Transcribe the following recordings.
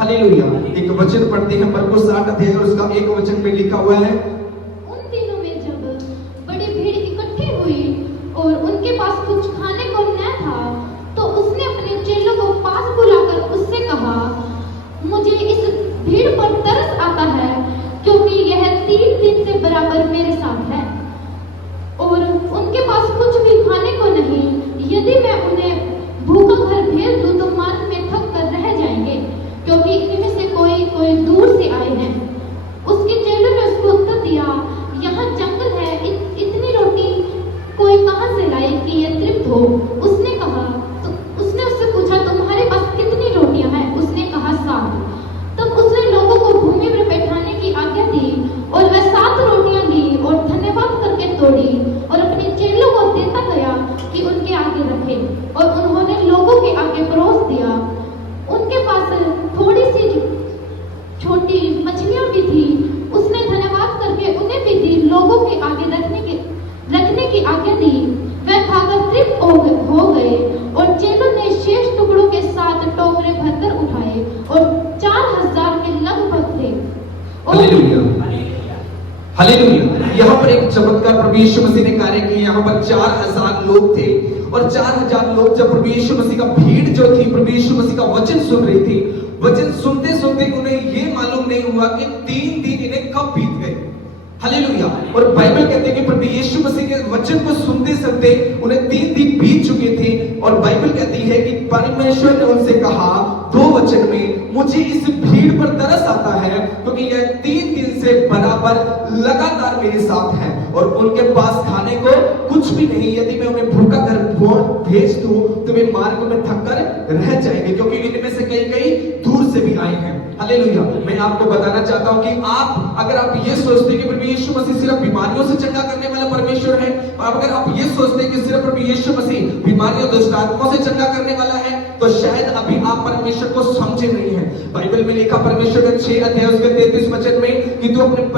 Hallelujah. एक वचन पढ़ते हैं मरकुस 8 अध्याय और उसका एक वचन में लिखा हुआ है, उन दिनों में जब बड़ी भीड़ इकट्ठी हुई और उनके पास कुछ खाने को न था, तो उसने अपने चेलों को पास बुलाकर उससे कहा, मुझे इस भीड़ पर तरस आता है, क्योंकि यह 3 दिन से बराबर मेरे साथ है और उनके पास कुछ भी खाने को नहीं। यदि मैं उन्हें भूखा घर भेज दूं तो मार्ग में थक कर रह जाएंगे, क्योंकि इनमें से कोई दूर से आए हैं। उसके चेलों ने उसको उत्तर दिया, यहाँ जंगल है, इतनी रोटी कोई कहाँ से लाए कि ये तृप्त हो। उसने कहा, तो उसने उससे पूछा, तुम्हारे पास कितनी रोटियां हैं? उसने कहा, 7। तब उसने लोगों को भूमि पर बैठाने की आज्ञा दी और वह 7 रोटियां ली और धन्यवाद करके तोड़ी और अपने चेलों को देता गया कि उनके आगे रखे, और उन्होंने लोगों के आगे परोस दिया। उनके पास थोड़ी सी छोटी मछलियां भी थी, उसने धन्यवाद करके उन्हें भी दी, लोगों के आगे रखने की आज्ञा दी। वह खाकर तृप्त हो गए और चेलों ने शेष टुकड़ों के साथ टोकरे भरकर उठाए और 4000 के लगभग थे। Hallelujah, hallelujah. यहाँ पर एक चमत्कार प्रभु यीशु मसीह ने कार्य किया। यहाँ पर 4000 लोग थे और 4000 लोग जब प्रभु यीशु मसीह का भीड़ जो थी प्रभु यीशु मसीह का वचन सुन रही थी, वचन सुनते सुनते उन्हें ये मालूम नहीं हुआ कि 3 दिन इन्हें कब बीत गए। हालेलुया। और बाइबल कहते हैं कि प्रभु यीशु मसीह के वचन को सुनते सुनते उन्हें 3 दिन बीत चुके थे। और बाइबल कहती है कि परमेश्वर ने उनसे कहा 2 वचन में, मुझे इस भीड़ पर तरस आता है, क्योंकि यह 3 दिन से बराबर लगातार मेरे साथ है और उनके पास खाने को कुछ भी नहीं। यदि मैं उन्हें भूखा घर भेज दूं तो वे मार्ग में थक कर रह जाएंगे, क्योंकि इनमें से कई दूर से भी आए हैं। हालेलुया। मैं आपको बताना चाहता हूं कि अगर आप ये सोचते हैं कि प्रभु यीशु मसीह सिर्फ बीमारियों से चंगा करने वाला परमेश्वर है, और अगर आप ये सोचते हैं कि सिर्फ प्रभु यीशु मसीह बीमारियों दुष्ट आत्माओं से चंगा करने वाला है, तो शायद अभी आप परमेश्वर को समझे नहीं हैं। बाइबल में लिखा परमेश्वर के 6 अध्याय उसके 33 वचन में कि तू अपने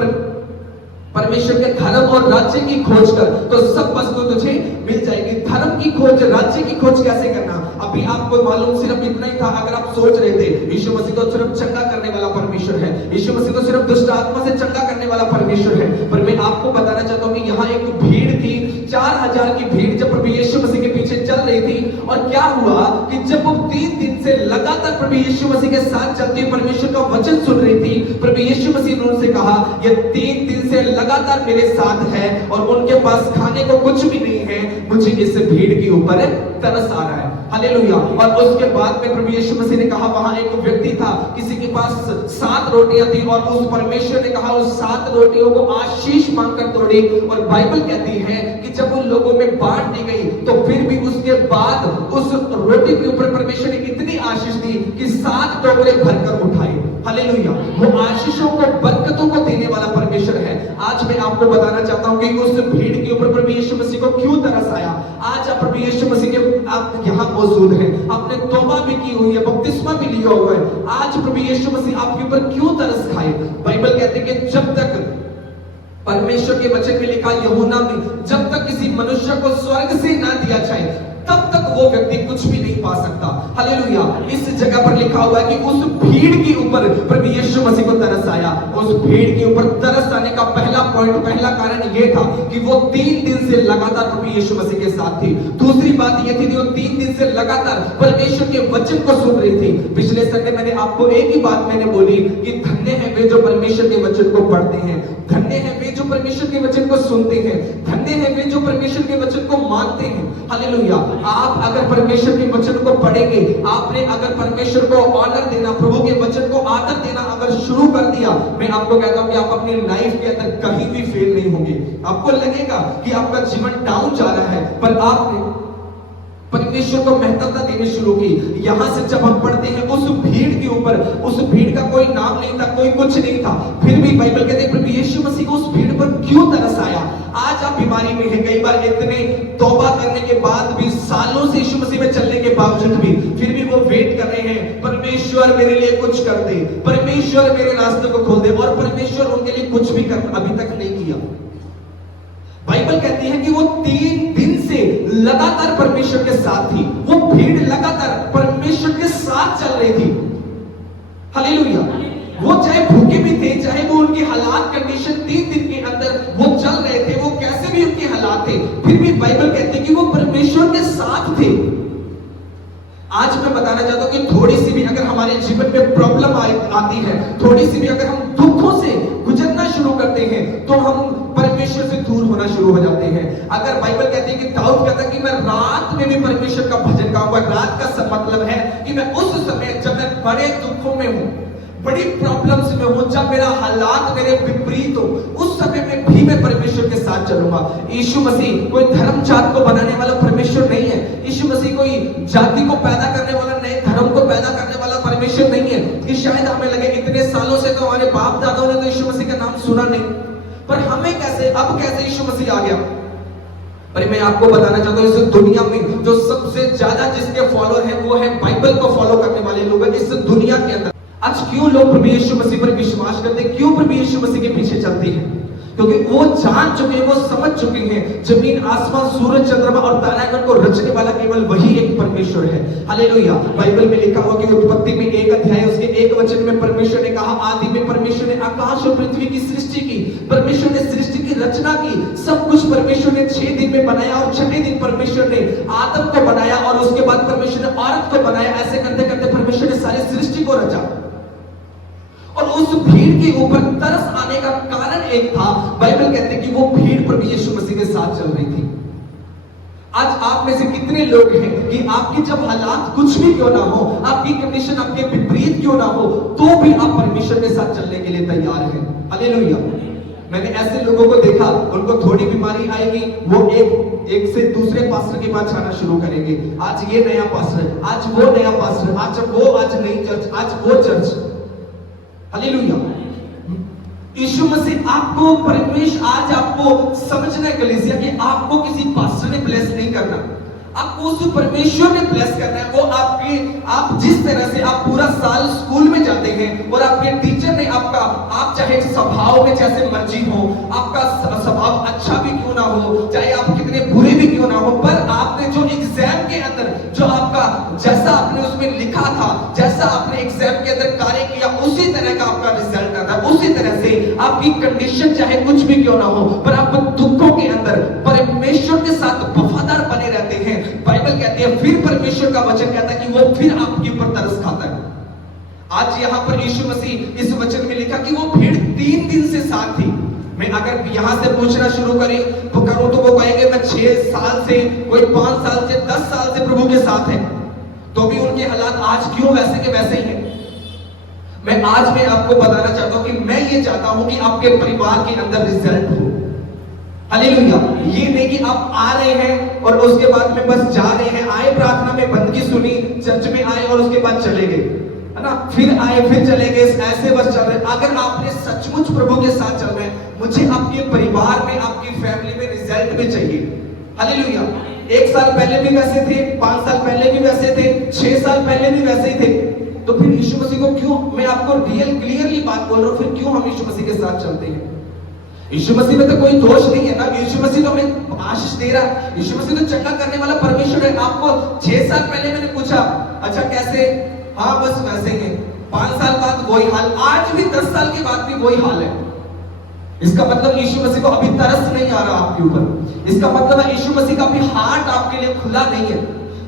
परमेश्वर के धर्म और राज्य की खोज कर तो सब वस्तु तुझे मिल जाएगी। धर्म की खोज, राज्य की खोज कैसे करना? अभी आपको मालूम सिर्फ इतना ही था। अगर आप सोच रहे थे यीशु मसीह तो सिर्फ चंगा करने वाला परमेश्वर है, यीशु मसीह तो सिर्फ दुष्ट आत्मा से चंगा करने वाला परमेश्वर है, पर मैं आपको बताना चाहता हूं कि यहाँ एक भीड़ थी, 4000 की भीड़ जब प्रभु यीशु मसीह के पीछे चल रही थी। और क्या हुआ कि जब वो 3 दिन से लगातार प्रभु यीशु मसीह के साथ चलती परमेश्वर का वचन सुन रही थी, प्रभु यीशु मसीह ने उनसे कहा, ये 3 दिन से लगातार मेरे साथ है और उनके पास खाने को कुछ भी नहीं है, मुझे इस भीड़ के ऊपर तरस आ रहा है। हालेलुया। और उसके बाद में प्रभु यीशु मसीह ने कहा, वहां एक व्यक्ति था, किसी के पास 7 रोटियां थी और उस परमेश्वर ने कहा उस 7 रोटियों को आशीष मांगकर तोड़ी। और बाइबल कहती है कि जब उन लोगों में बांट दी गई तो फिर भी उसके बाद उस रोटी के ऊपर परमेश्वर ने इतनी आशीष दी कि 7 टोकरे भरकर उठाए। हालेलुया। वो आशीषों को, बरकतों को देने वाला परमेश्वर है। आज मैं आपको बताना चाहता हूं कि उस भीड़ के ऊपर प्रभु यीशु मसीह को क्यों तरस आया। आज आप प्रभु यीशु मसीह के आप यहां मौजूद हैं, आपने तौबा भी की हुई है, बपतिस्मा भी लिया हुआ है। आज प्रभु यीशु मसीह आपके ऊपर क्यों तरस खाए? बाइबल कहते हैं कि जब तक परमेश्वर के वचन में लिखा यूहन्ना में, जब तक किसी मनुष्य को स्वर्ग से ना दिया जाए तब तक वो व्यक्ति कुछ भी नहीं पा सकता। हालेलुया। इस जगह पर लिखा हुआ है कि उस भीड़ के ऊपर प्रभु यीशु मसीह को तरस आया। उस भीड़ के ऊपर तरस आने का पहला कारण ये था कि वो 3 दिन से लगातार प्रभु यीशु मसीह के साथ थी। दूसरी बात ये थी कि वो 3 दिन से लगातार परमेश्वर के वचन को सुन रही थी। पिछले संडे मैंने आपको एक ही बात मैंने बोली कि धन्य है वे जो परमेश्वर के वचन को पढ़ते हैं, धन्य है वे जो परमेश्वर के वचन को सुनते हैं, धन्य है वे जो परमेश्वर के वचन को मानते हैं। हालेलुया। आप अगर परमेश्वर के वचन को पढ़ेंगे, आपने अगर परमेश्वर को ऑनर देना, प्रभु के वचन को आदर देना अगर शुरू कर दिया, मैं आपको कहता हूं कि आप अपनी लाइफ के अंदर कहीं भी फेल नहीं होंगे। आपको लगेगा कि आपका जीवन डाउन जा रहा है, पर आपने परमेश्वर को महत्वता देनी शुरू की। यहां से जब हम पढ़ते हैं उस भीड़ के ऊपर, उस भीड़ का कोई नाम नहीं था, कोई कुछ नहीं था, फिर भी बाइबल कहते हैं प्रभु यीशु मसीह को उस भीड़ पर क्यों तरस आया। आज आप बीमारी में हैं, कई बार इतने तौबा करने के बाद भी, सालों से यीशु मसीह में चलने के बावजूद भी, फिर भी वो वेट कर रहे हैं, परमेश्वर मेरे लिए कुछ कर दे, परमेश्वर मेरे रास्ते को खोल दे, और परमेश्वर उनके लिए कुछ भी अभी तक नहीं किया। बाइबल कहती है कि वो 3 दिन से लगातार परमेश्वर के साथ थी। वो भीड़ लगातार परमेश्वर के साथ चल रही थी। हालेलुया। वो चाहे भूखे भी थे, चाहे वो उनके हालात कंडीशन 3 दिन के अंदर वो चल रहे थे, वो कैसे भी उनके हालात थे, फिर भी बाइबल कहती है कि वो परमेश्वर के साथ थे। आज मैं बताना चाहता हूं कि थोड़ी सी भी अगर हमारे जीवन में प्रॉब्लम आती है, थोड़ी सी भी अगर हम दुखों से गुजरना शुरू करते हैं, तो हम परमेश्वर से दूर होना शुरू हो जाते हैं। अगर बाइबल कहती है कि दाऊद कहता है कि मैं रात में भी परमेश्वर का भजन गाऊंगा, रात का मतलब है कि मैं उस समय जब मैं बड़े दुखों में हूं, बड़ी प्रॉब्लम्स में हूं, जब मेरा हालात मेरे विपरीत हो, उस समय में भी मैं परमेश्वर के साथ चलूंगा। यीशु मसीह कोई धर्म जात को बनाने वाला परमेश्वर नहीं है। यीशु मसीह कोई जाति को पैदा करने वाला नहीं, धर्म को पैदा करने वाला परमेश्वर नहीं है कि शायद हमें लगे इतने सालों से तो हमारे बाप दादाओं ने तो यीशु मसीह का नाम सुना नहीं, पर हमें कैसे अब कैसे यीशु मसीह आ गया। पर मैं आपको बताना चाहता हूं, इस दुनिया में जो सबसे ज्यादा जिसके फॉलोअर हैं वो है बाइबल को फॉलो करने वाले लोग इस दुनिया के अंदर। आज क्यों लोग प्रभु यीशु मसीह पर विश्वास करते हैं, क्यों प्रभु यीशु मसीह के पीछे चलते हैं? क्योंकि वो जान चुके हैं, वो समझ चुके हैं जमीन आसमान सूरज चंद्रमा और तारागण को रचने वाला केवल वही एक परमेश्वर है। हालेलुया। बाइबल में लिखा हुआ कि उत्पत्ति में 1 अध्याय उसके 1 वचन में परमेश्वर ने कहा, आदि में परमेश्वर ने आकाश और पृथ्वी की सृष्टि की। परमेश्वर ने सृष्टि की रचना की, सब कुछ परमेश्वर ने 6 दिन में बनाया और 6वें दिन परमेश्वर ने आदम को बनाया और उसके बाद परमेश्वर ने औरत को बनाया। ऐसे करते करते परमेश्वर ने सारी सृष्टि को रचा। और उस भीड़ के ऊपर तरस आने का कारण एक था, बाइबल कहते हैं कि वो भीड़ प्रभु यीशु मसीह के साथ चल रही थी। आज आप में से कितने लोग हैं कि आपके जब हालात कुछ भी क्यों ना हो, आपकी कंडीशन आपके विपरीत क्यों ना हो, तो भी आप परमेश्वर के साथ चलने के लिए तैयार हैं? हालेलुया। मैंने ऐसे लोगों को देखा, उनको थोड़ी बीमारी आएगी, वो एक से दूसरे पास्टर के पास जाना शुरू करेंगे। आज ये नया पास्टर, आज वो नया पास्टर, आज वो, आज नई चर्च, आज वो चर्च। हालेलुया। यीशु मसीह आपको परमेश्वर आज आपको समझना है कलीसिया कि आपको किसी पास्टर ने ब्लेस नहीं करना, आपको उस परमेश्वर ने ब्लेस करना है। वो आप जिस तरह से आप पूरा साल स्कूल में जाते हैं और आपके टीचर ने आपका, आप चाहे स्वभाव में जैसे मर्जी हो, आपका स्वभाव अच्छा भी क्यों ना हो, चाहे आप कितने बुरे भी क्यों ना हो, पर आपने जो एग्जाम के अंदर जो आपका जैसा आपने उसमें लिखा था, जैसा आपने एग्जाम के अंदर कार्य किया, उसी तरह का आपका रिजल्ट आता है। उसी तरह से आपकी कंडीशन चाहे कुछ भी क्यों ना हो, पर आप दुखों के अंदर परमेश्वर के साथ वफादार बने रहते हैं। बाइबल कहती है, फिर परमेश्वर का वचन कहता है कि वो फिर आपके ऊपर तरस खाता है। आज यहाँ पर यीशु मसीह इस वचन में लिखा कि वो भीड़ 3 दिन से साथ थी। मैं अगर यहाँ से पूछना शुरू करूं तो वो कहेंगे मैं 6 साल से, कोई 5 साल से, 10 साल से प्रभु के साथ है, तो भी उनके हालात आज क्यों वैसे के वैसे ही हैं। मैं आपको बताना चाहता हूं कि मैं ये चाहता हूं कि आपके परिवार के अंदर रिजल्ट हो। हालेलुया। ये नहीं कि आप आ रहे हैं और उसके बाद में बस जा रहे हैं, आए प्रार्थना में बंदगी सुनी, चर्च में आए और उसके बाद चले गए, है ना, फिर आए फिर चले गए, ऐसे बस चल रहे। अगर आपने सचमुच प्रभु के साथ चल रहे हैं, मुझे आपके परिवार में, आपकी फैमिली में रिजल्ट भी चाहिए। हालेलुया। 1 साल पहले भी वैसे थे, 5 साल पहले भी वैसे थे, 6 साल पहले भी वैसे ही थे, तो फिर यीशु मसीह को क्यों, मैं आपको क्लियरली बात बोल रहा हूं, फिर क्यों हम यीशु मसीह के साथ चलते हैं? यीशु मसीह में तो कोई दोष नहीं है ना, यीशु मसीह तो हमें आशीष दे रहा है, यीशु मसीह तो चंगा करने वाला परमेश्वर है। आपको 6 साल पहले मैंने पूछा, अच्छा कैसे, हाँ बस वैसे ही है, 5 साल बाद वही हाल, आज भी 10 साल के बाद भी वही हाल है। इसका मतलब यीशु मसीह को अभी तरस नहीं आ रहा आपके ऊपर। इसका मतलब है यीशु मसीह का अभी हार्ट आपके लिए खुला नहीं है।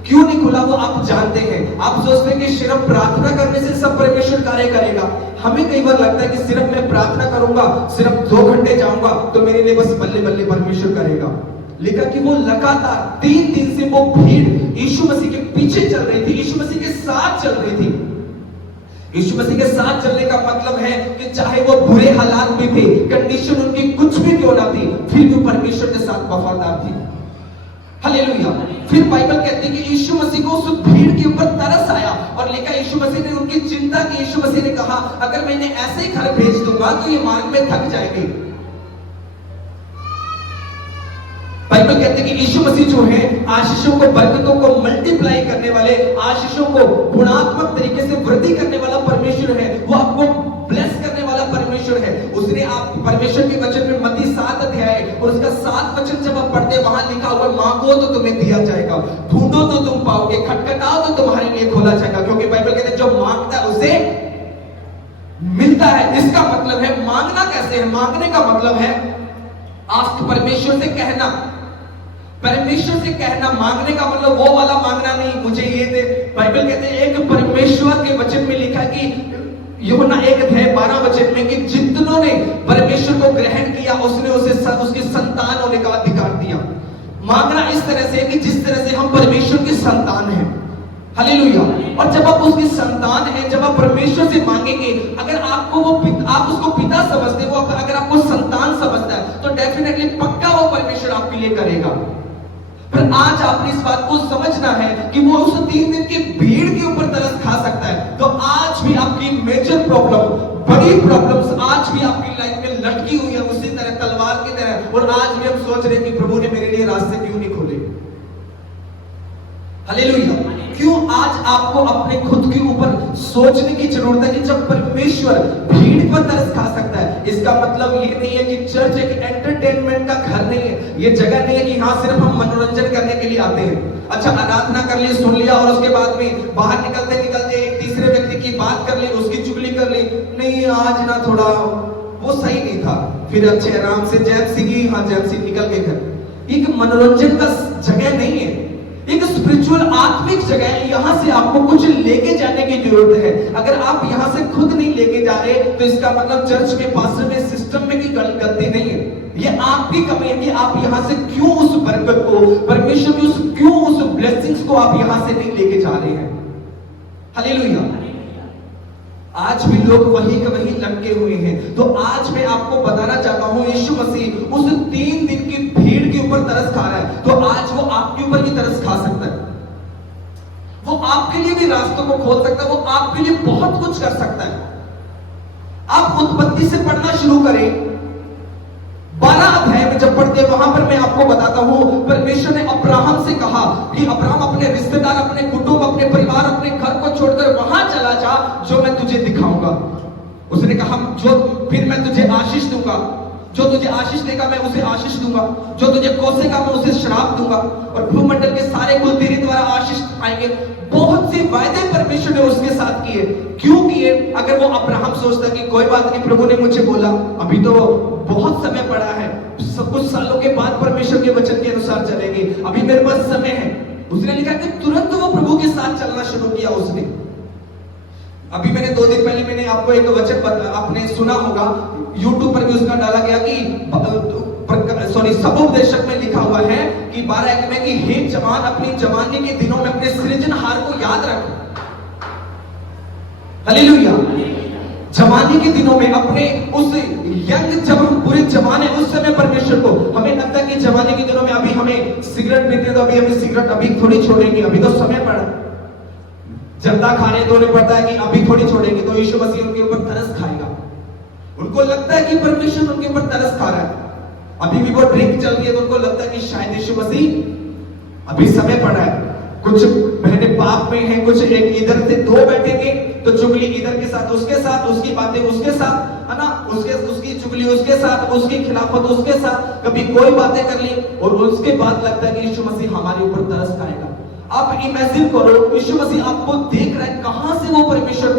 क्यों नहीं खुला वो आप जानते हैं। आप सोचते हैं कि सिर्फ प्रार्थना करने से सब परमेश्वर कार्य करेगा। हमें कई बार लगता है कि सिर्फ मैं प्रार्थना करूंगा, सिर्फ 2 घंटे जाऊंगा तो मेरे लिए बस बल्ले बल्ले परमेश्वर करेगा। लेकिन कि वो लगातार 3 दिन से वो भीड़ यीशु मसीह के पीछे चल रही थी, यीशु मसीह के साथ चल रही थी। यीशु मसीह के साथ चलने का मतलब है कि चाहे वो बुरे हालात में थे, कंडीशन उनकी कुछ भी क्यों ना थी, फिर भी परमेश्वर के साथ वफादार थी। हालेलुया। फिर बाइबल कहती है कि यीशु मसीह को उस भीड़ के ऊपर तरस आया और लिखा यीशु मसीह ने उनकी चिंता की। यीशु मसीह ने कहा अगर मैं इन्हें ऐसे ही घर भेज दूंगा तो ये मार्ग में थक जाएंगे। बाइबल कहते हैं कि यीशु मसीह जो है आशीषों को, बरकतों को मल्टीप्लाई करने वाले, आशीषों को गुणात्मक तरीके से वृद्धि करने वाला परमेश्वर है। वो आपको ब्लेस करने वाला परमेश्वर है। उसने आप परमेश्वर के वचन में मत्ती 7 अध्याय और उसका 7 वचन जब आप पढ़ते, वहां लिखा हुआ मांगो तो तुम्हें दिया जाएगा, ढूंढो तो तुम पाओगे, खटखटाओ तो तुम्हारे लिए खोला जाएगा। क्योंकि बाइबल कहते हैं जो मांगता है उसे पीता है, इसका मतलब है मांगना कैसे है। मांगने का मतलब है आस्क, परमेश्वर से कहना, परमेश्वर से कहना। मांगने का मतलब वो वाला मांगना नहीं, मुझे ये दे। बाइबल कहते हैं एक परमेश्वर के वचन में लिखा कि यूहन्ना 1:12 में कि जितनों ने परमेश्वर को ग्रहण किया उसने उसके संतान होने का अधिकार दिया। मांगना इस तरह से कि जिस तरह से हम परमेश्वर के संतान हैं। हालेलुया। और जब आप उसकी संतान हैं, जब आप परमेश्वर से मांगेंगे, अगर आपको आप उसको पिता समझते, वो अगर आपको संतान समझता है, तो डेफिनेटली पक्का वो परमेश्वर आपके लिए करेगा। पर आज आपने इस बात को समझना है कि वो उस 3 दिन की भीड़ के ऊपर तरस खा सकता है। तो आज भी आपकी मेजर प्रॉब्लम, बड़ी प्रॉब्लम्स आज भी आपकी लाइफ में लटकी हुई है उसी तरह, तलवार की तरह। और आज भी हम सोच रहे हैं कि प्रभु ने मेरे लिए रास्ते क्यों नहीं खोले। हालेलुया। क्यों आज आपको अपने खुद के ऊपर सोचने की जरूरत है कि जब परमेश्वर भीड़ पर तरस खा सकता है, इसका मतलब ये नहीं है कि चर्च एक एंटरटेनमेंट का घर नहीं है, ये जगह नहीं है कि यहाँ सिर्फ हम मनोरंजन करने के लिए आते हैं। अच्छा, आराधना कर ली, सुन लिया और उसके बाद में बाहर निकलते निकलते एक तीसरे व्यक्ति की बात कर ली, उसकी चुगली कर ली, नहीं आज ना थोड़ा वो सही नहीं था, फिर अच्छे आराम से जैम सी, हाँ जैम सी, निकल के घर। एक मनोरंजन का जगह नहीं है, एक स्पिरिचुअल आत्मिक जगह है। यहां से आपको कुछ लेके जाने की जरूरत है। अगर आप यहां से खुद नहीं लेके जा रहे, तो इसका मतलब चर्च में, पास्टर में, सिस्टम में की गलती नहीं है। ये आपकी कमी है कि आप यहां से क्यों उस बरकत को, परमेश्वर की क्यों उस ब्लेसिंग्स को आप यहां से नहीं लेके जा रहे हैं। हालेलुया। आज भी लोग वही के वही लटके हुए हैं। तो आज मैं आपको बताना चाहता हूं, यीशु मसीह उस 3 दिन की भीड़ के ऊपर तरस खा रहा है, तो आज वो आपके ऊपर भी तरस खा सकता है। वो आपके लिए भी रास्तों को खोल सकता है, वो आपके लिए बहुत कुछ कर सकता है। आप उत्पत्ति से पढ़ना शुरू करें, 12 अध्याय में जब पढ़ते, वहां पर मैं आपको बताता हूं, परमेश्वर ने अब्राहम से कहा कि अब्राहम अपने रिश्तेदार, अपने कुटुंब, अपने परिवार, अपने घर को छोड़कर वहां चला जा जो मैं तुझे दिखाऊंगा। उसने कहा फिर मैं तुझे आशीष दूंगा, जो तुझे आशीष देगा मैं उसे आशीष दूंगा, जो तुझे कोसेगा मैं उसे श्राप दूंगा, और भूमंडल के सारे कुल तेरे द्वारा आशीष पाएंगे। बहुत से वायदे परमेश्वर ने उसके साथ किए। क्यों किए? अगर वो अब्राहम सोचता कि कोई बात नहीं, प्रभु ने मुझे बोला, अभी तो बहुत समय पड़ा है, सब कुछ सालों के बाद परमेश्वर के वचन के अनुसार चलेंगे, अभी मेरे पास समय है। उसने लिखा कि तुरंत वो प्रभु के साथ चलना शुरू किया उसने। अभी मैंने 2 दिन पहले मैंने आपको एक वचन आपने सुना होगा, YouTube पर भी उसका डाला गया कि समुपदेशक में लिखा हुआ है कि 12 में कि हे जवान, अपनी जवानी के दिनों में अपने सृजनहार को याद रख। हालेलुया। जवानी के दिनों में अपने उस यंग, जब हम पूरे जवान है उस समय परमेश्वर को, हमें लगता है कि जवानी के दिनों में अभी हमें सिगरेट पीते तो अभी हमें सिगरेट अभी थोड़ी छोड़ेंगे, अभी तो समय पड़ा। जर्दा खाने तो उन्हें पता है कि अभी थोड़ी छोड़ेंगे, तो यीशु मसीह उनके ऊपर तरस खाएगा। उनको लगता है कि परमेश्वर उनके ऊपर तरस खा रहा है। अभी भी वो ड्रिंक चल रही है तो उनको लगता है कि शायद यीशु मसीह अभी समय पड़ा है। कुछ बहने पाप में हैं, कुछ एक इधर से 2 बैठेंगे तो चुगली इधर के साथ, उसके साथ, उसकी बातें उसके साथ, है ना, उसकी चुगली उसके साथ, उसकी खिलाफत उसके साथ, कभी कोई बातें कर ली, और उसके बाद लगता है कि यीशु मसीह हमारे ऊपर तरस खाएगा। आप इमेजिन करो, यीशु मसीह आपको देख रहा है, कहां से वो परमेश्वर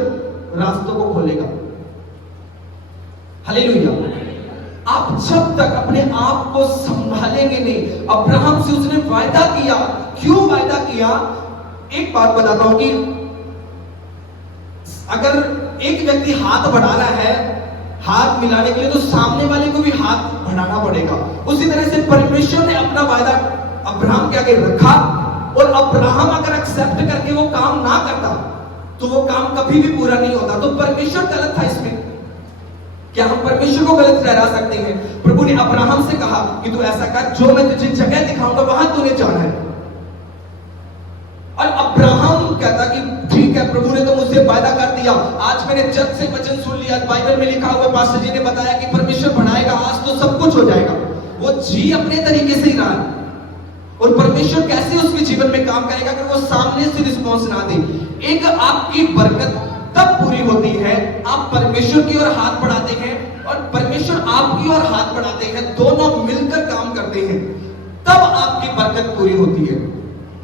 रास्तों को खोलेगा। हालेलुया। आप जब तक अपने आप को संभालेंगे नहीं, अब्राहम से उसने वायदा किया। क्यों वायदा किया? एक बात बताता हूं कि अगर एक व्यक्ति हाथ बढ़ा रहा है हाथ मिलाने के लिए, तो सामने वाले को भी हाथ बढ़ाना पड़ेगा। उसी तरह से परमेश्वर ने अपना वायदा अब्राहम के आगे रखा, और अब्राहम अगर एक्सेप्ट करके वो काम ना करता तो वो काम कभी भी पूरा नहीं होता। तो परमेश्वर गलत था इसमें। क्या हम परमेश्वर को गलत ठहरा सकते हैं? प्रभु ने अब्राहम से कहा कि तू ऐसा कर, जो मैं तुझे जगह दिखाऊंगा वहां तूने जाना है। और अब्राहम कहता कि ठीक है, प्रभु ने तो मुझसे वायदा कर दिया, आज मैंने जज से वचन सुन लिया, बाइबल में लिखा हुआ, पास्टर जी ने बताया कि परमेश्वर बनाएगा, आज तो सब कुछ हो जाएगा। वो जी अपने तरीके से ही रहा, और परमेश्वर कैसे उसके जीवन में काम करेगा अगर वो सामने से रिस्पॉन्स ना दे। एक आपकी बरकत तब पूरी होती है आप परमेश्वर की ओर हाथ बढ़ाते हैं और परमेश्वर आपकी ओर हाथ बढ़ाते हैं, दोनों मिलकर काम करते हैं, तब आपकी बरकत पूरी होती है।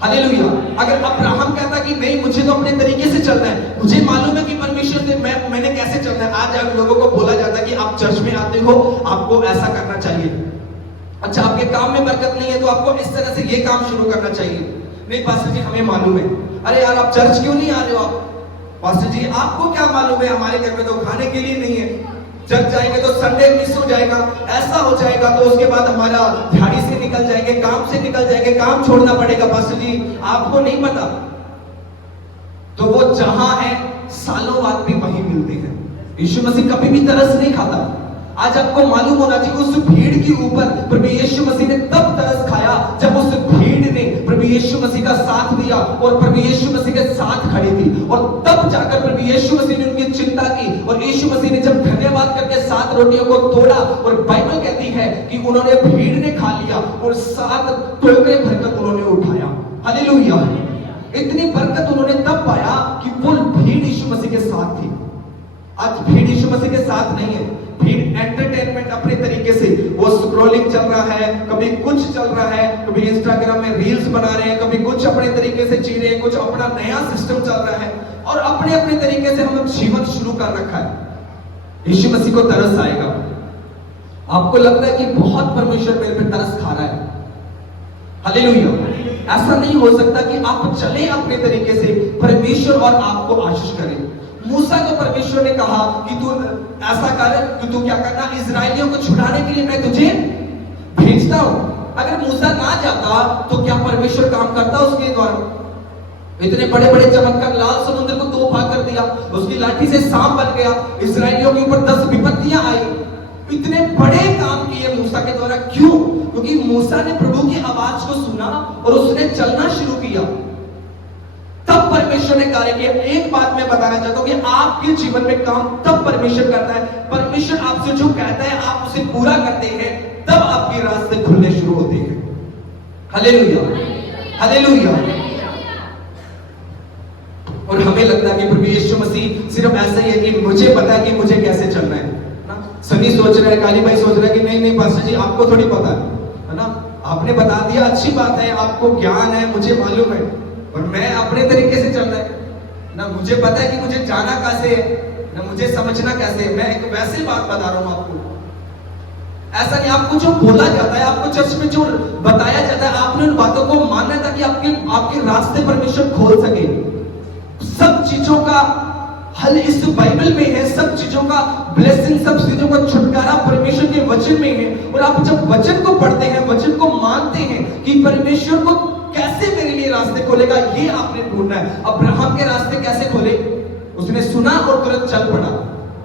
हालेलुया। अगर अब्राहम कहता कि नहीं मुझे तो अपने तरीके से चलना है, मुझे मालूम है कि परमेश्वर से मैंने कैसे चलना है। आज आप लोगों को बोला जाता है कि आप चर्च में आते हो, आपको ऐसा करना चाहिए। अच्छा, आपके काम में बरकत नहीं है तो आपको इस तरह से ये काम शुरू करना चाहिए। नहीं पास्टर जी हमें मालूम है। अरे यार आप चर्च क्यों नहीं आ रहे हो? आप पास्टर जी आपको क्या मालूम है, हमारे घर में तो खाने के लिए नहीं है। चर्च जाएंगे तो संडे मिस हो जाएगा, ऐसा हो जाएगा तो उसके बाद हमारा दिहाड़ी से निकल जाएंगे, काम से निकल जाएंगे, काम छोड़ना पड़ेगा। पास्टर जी आपको नहीं पता, तो वो जहां है सालों बाद भी वहीं मिलते हैं। यीशु मसीह कभी भी तरस नहीं खाता। आज आपको मालूम होना चाहिए उस भीड़ के ऊपर प्रभु यीशु मसीह ने तब तरस खाया जब उस भीड़ ने प्रभु यीशु मसीह का साथ दिया और प्रभु यीशु मसीह के साथ खड़ी थी। और तब जाकर प्रभु यीशु मसीह ने उनकी चिंता की और यीशु मसीह ने जब धन्यवाद करके 7 रोटियों को तोड़ा, और बाइबल कहती है कि उन्होंने भीड़ ने खा लिया और 7 टोकरे भरकर उन्होंने उठाया। हालेलुया। इतनी बरकत उन्होंने तब पाया कि वो भीड़ यीशु मसीह के साथ थी। आज भीड़ यीशु मसीह के साथ नहीं है। भीड़ एंटरटेनमेंट अपने तरीके से, वो स्क्रॉलिंग चल रहा है, कभी कुछ चल रहा है, कभी इंस्टाग्राम में रील्स बना रहे हैं, कभी कुछ अपने तरीके से जी रहे हैं, कुछ अपना नया सिस्टम चल रहा है और अपने अपने तरीके से हम जीवन शुरू कर रखा है। यीशु मसीह को तरस आएगा। आपको लगता है कि बहुत परमेश्वर मेरे पे तरस खा रहा है। हालेलुया। ऐसा नहीं हो सकता कि आप चले अपने तरीके से, परमेश्वर और आपको आशीष करे। मूसा को परमेश्वर ने कहा कि तू ऐसा कर कि तू क्या करना, इजराइलियों को छुड़ाने के लिए मैं तुझे भेजता हूं। अगर मूसा ना जाता तो क्या परमेश्वर काम करता उसके द्वारा? इतने बड़े बड़े चमत्कार, लाल समुद्र को 2 भाग कर दिया, उसकी लाठी से सांप बन गया, इजराइलियों के ऊपर 10 विपत्तियां आई। इतने बड़े काम किए मूसा के द्वारा। क्यों? क्योंकि मूसा ने प्रभु की आवाज को सुना और उसने चलना शुरू किया। तब परमेश्वर ने कार्य किया। एक बात मैं बताना चाहता हूं कि आपके जीवन में काम तब परमेश्वर करता है, परमेश्वर आपसे जो कहता है आप उसे पूरा करते हैं, तब आपके रास्ते खुलने शुरू होते हैं। Hallelujah, hallelujah. और हमें लगता है कि प्रभु यीशु मसीह सिर्फ ऐसा ही है कि मुझे पता है कि मुझे कैसे चलना है ना। सनी सोच रहा है, काली भाई सोच रहा है कि नहीं नहीं पास्टर जी आपको थोड़ी पता है ना, आपने बता दिया, अच्छी बात है, आपको ज्ञान है, मुझे मालूम है, और मैं अपने तरीके से चल रहा है ना। मुझे पता है कि मुझे जाना कैसे है ना, मुझे समझना कैसे है। मैं एक वैसे बात बता रहा हूं आपको। ऐसा नहीं, आपको जो बोला जाता है, आपको चर्च में जो बताया जाता है, आपने उन बातों को मानना है ताकि आपके रास्ते परमेश्वर खोल सके। सब चीजों का हल इस बाइबल में है, सब चीजों का ब्लेसिंग, सब चीजों का छुटकारा परमेश्वर के वचन में है। और आप जब वचन को पढ़ते हैं, वचन को मानते हैं कि परमेश्वर को कैसे मेरे लिए रास्ते खोलेगा, ये आपने ढूंढना है। अब्राहम के रास्ते कैसे खोले? उसने सुना और तुरंत चल पड़ा